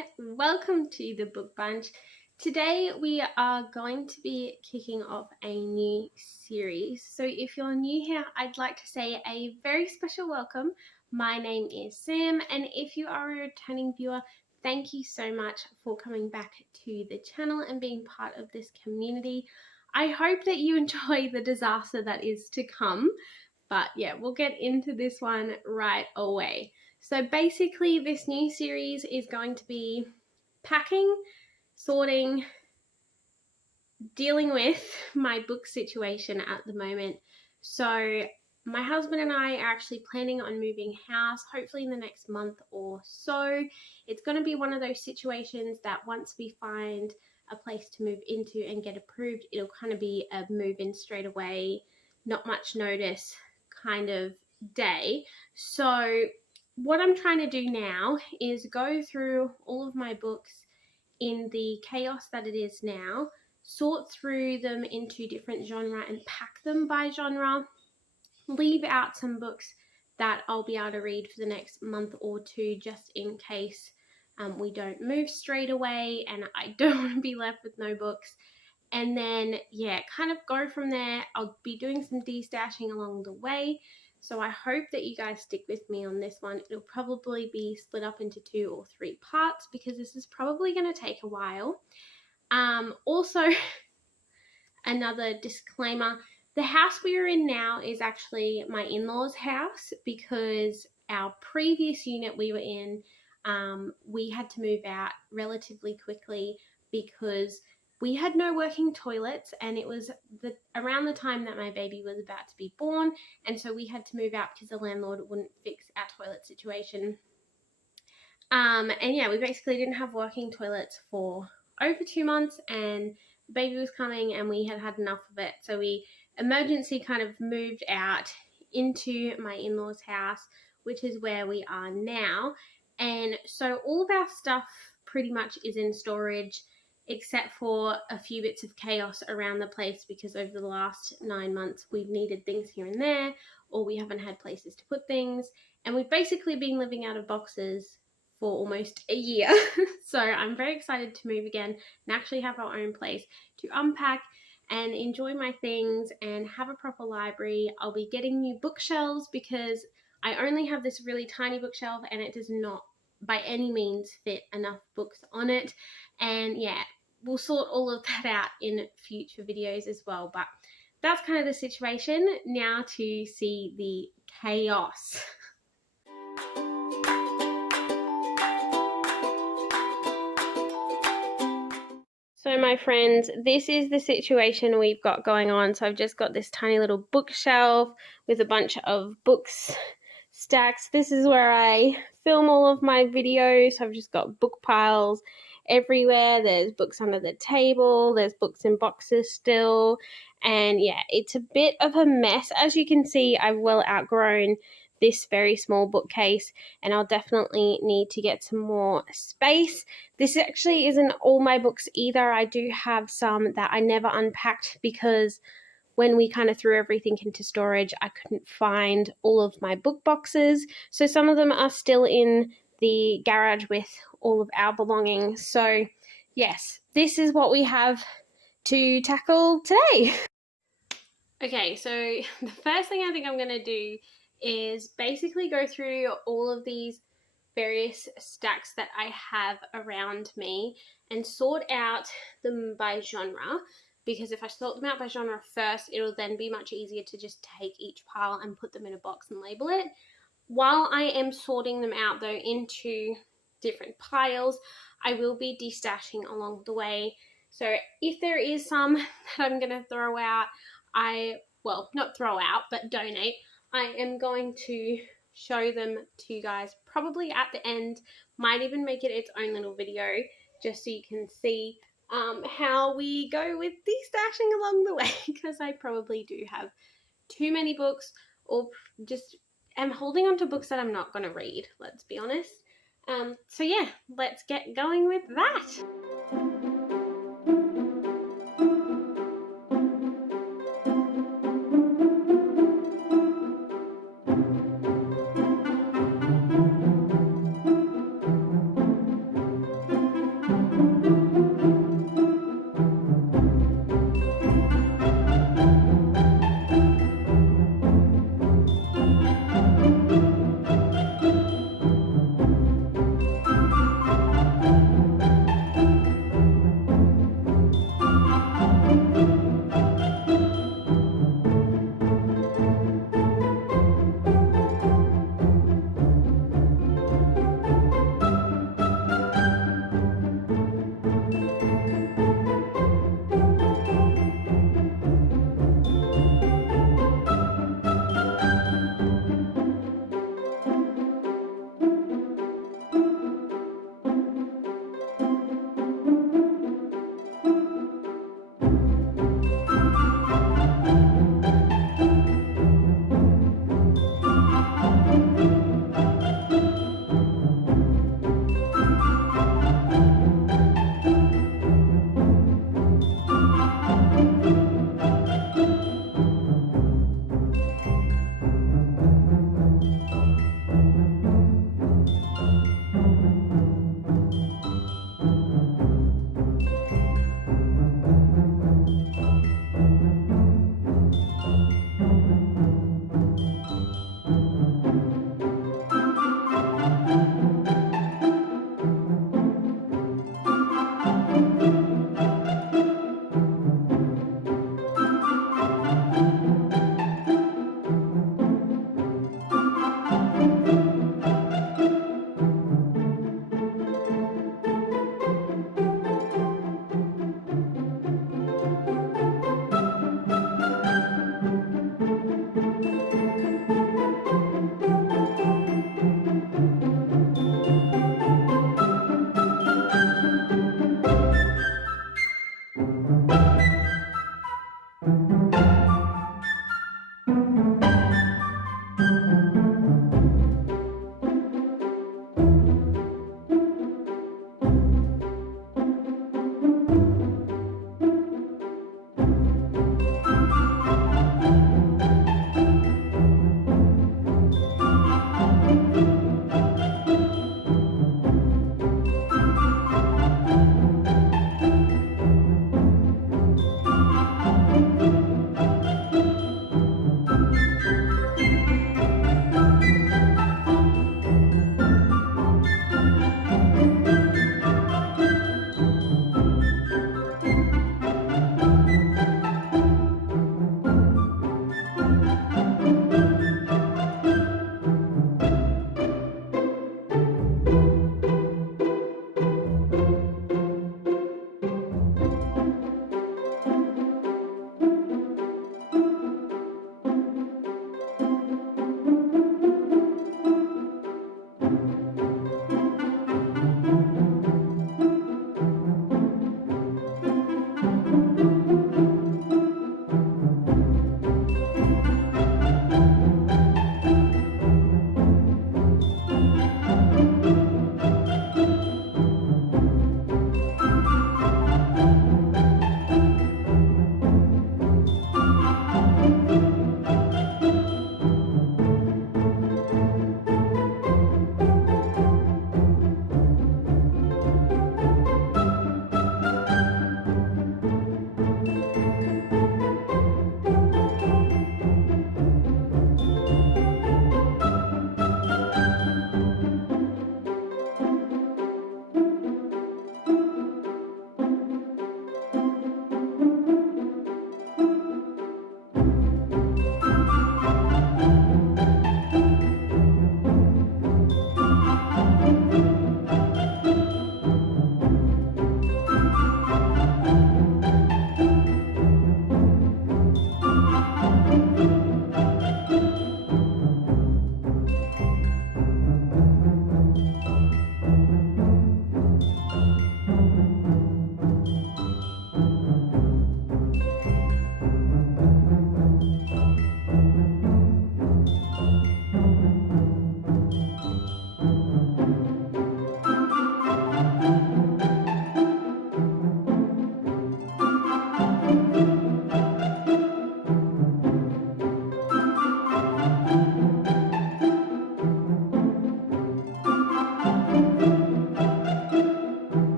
everyone, welcome to the Book Bunch. Today we are going to be kicking off a new series. So if you're new here, I'd like to say a very special welcome. My name is Sam, and if you are a returning viewer, thank you so much for coming back to the channel and being part of this community. I hope that you enjoy the disaster that is to come, but yeah, we'll get into this one right away. So basically this new series is going to be packing, sorting, dealing with my book situation at the moment. So my husband and I are actually planning on moving house, hopefully in the next month or so. It's going to be one of those situations that once we find a place to move into and get approved, it'll kind of be a move in straight away, not much notice kind of day. So what I'm trying to do now is go through all of my books in the chaos that it is now, sort through them into different genre and pack them by genre, leave out some books that I'll be able to read for the next month or two just in case we don't move straight away and I don't want to be left with no books. And then, yeah, kind of go from there. I'll be doing some destashing along the way. So I hope that you guys stick with me on this one. It'll probably be split up into 2 or 3 parts because this is probably going to take a while. Also, another disclaimer, the house we are in now is actually my in-laws' house because our previous unit we were in, we had to move out relatively quickly because we had no working toilets, and it was around the time that my baby was about to be born, and so we had to move out because the landlord wouldn't fix our toilet situation. And yeah, we basically didn't have working toilets for over 2 months, and the baby was coming and we had had enough of it, so we emergency kind of moved out into my in-laws' house, which is where we are now. And so all of our stuff pretty much is in storage, except for a few bits of chaos around the place because over the last 9 months we've needed things here and there, or we haven't had places to put things, and we've basically been living out of boxes for almost a year. So I'm very excited to move again and actually have our own place to unpack and enjoy my things and have a proper library. I'll be getting new bookshelves because I only have this really tiny bookshelf and it does not by any means fit enough books on it. And yeah, we'll sort all of that out in future videos as well. But that's kind of the situation. Now to see the chaos. So my friends, this is the situation we've got going on. So I've just got this tiny little bookshelf with a bunch of books stacks. This is where I film all of my videos. So I've just got book piles everywhere. There's books under the table. There's books in boxes still. And yeah, it's a bit of a mess. As you can see, I've well outgrown this very small bookcase, and I'll definitely need to get some more space. This actually isn't all my books either. I do have some that I never unpacked because when we kind of threw everything into storage, I couldn't find all of my book boxes. So some of them are still in the garage with all of our belongings. So yes, this is what we have to tackle today. Okay, so the first thing I think I'm going to do is basically go through all of these various stacks that I have around me and sort out them by genre, because if I sort them out by genre first, it'll then be much easier to just take each pile and put them in a box and label it. While I am sorting them out though into different piles, I will be destashing along the way. So if there is some that I'm going to throw out, not throw out, but donate, I am going to show them to you guys probably at the end. Might even make it its own little video just so you can see how we go with destashing along the way, because I probably do have too many books, or just am holding on to books that I'm not going to read, let's be honest. So yeah, let's get going with that.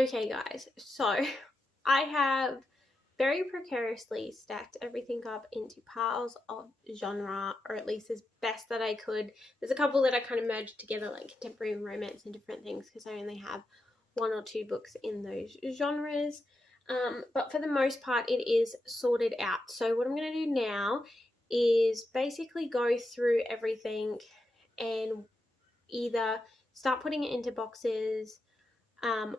Okay, guys, so I have very precariously stacked everything up into piles of genre, or at least as best that I could. There's a couple that I kind of merged together, like contemporary and romance and different things, because I only have one or two books in those genres. But for the most part, it is sorted out. So what I'm going to do now is basically go through everything and either start putting it into boxes,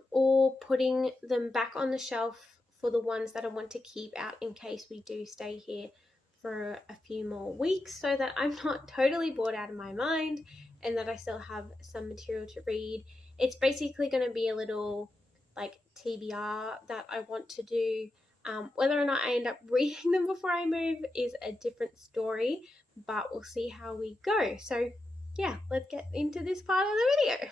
or putting them back on the shelf for the ones that I want to keep out in case we do stay here for a few more weeks, so that I'm not totally bored out of my mind and that I still have some material to read. It's basically going to be a little like TBR that I want to do. Whether or not I end up reading them before I move is a different story, but we'll see how we go. So yeah, let's get into this part of the video.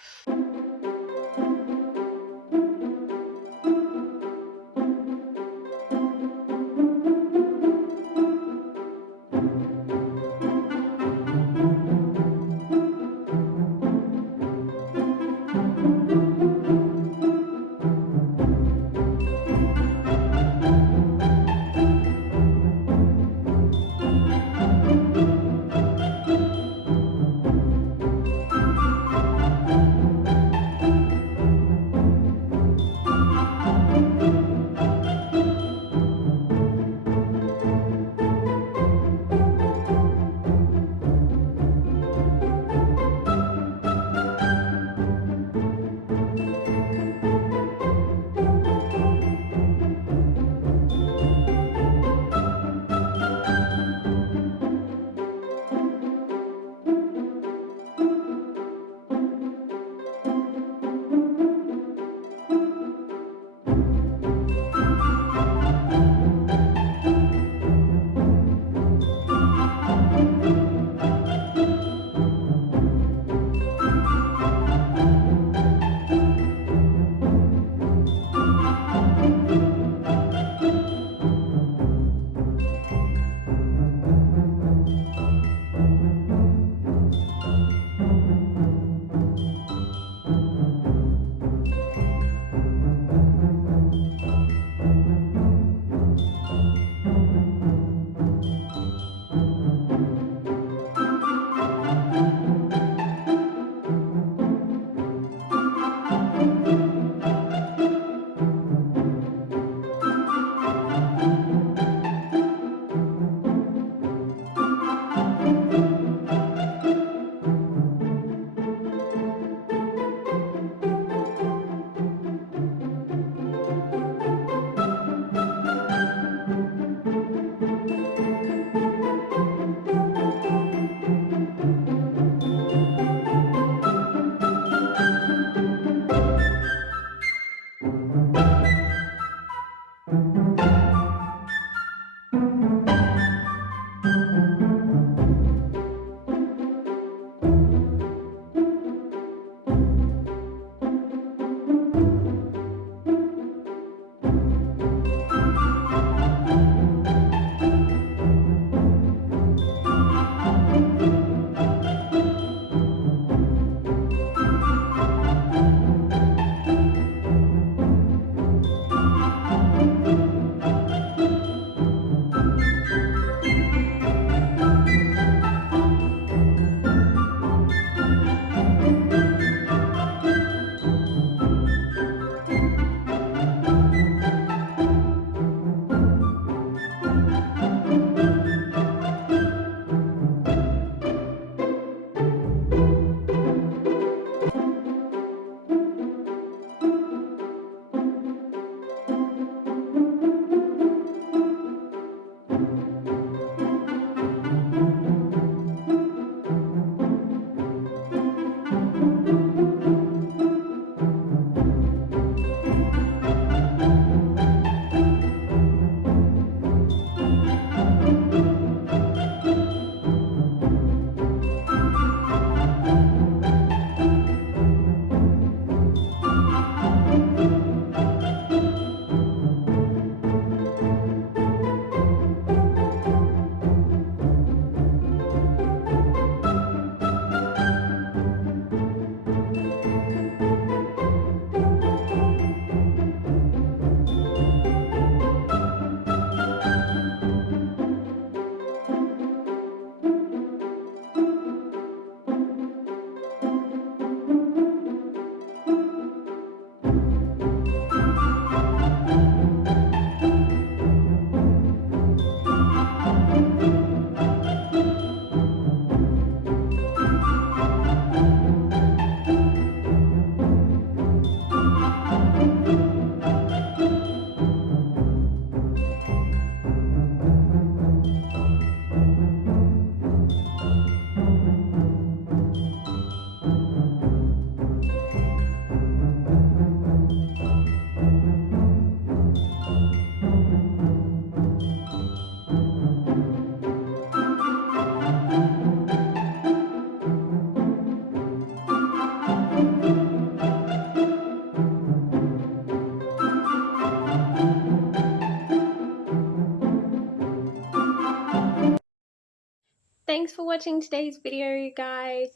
thanks for watching today's video, guys.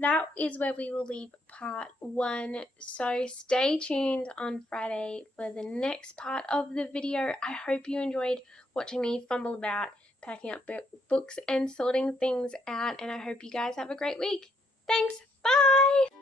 That is where we will leave part 1. So stay tuned on Friday for the next part of the video. I hope you enjoyed watching me fumble about packing up books and sorting things out, and I hope you guys have a great week. Thanks. Bye.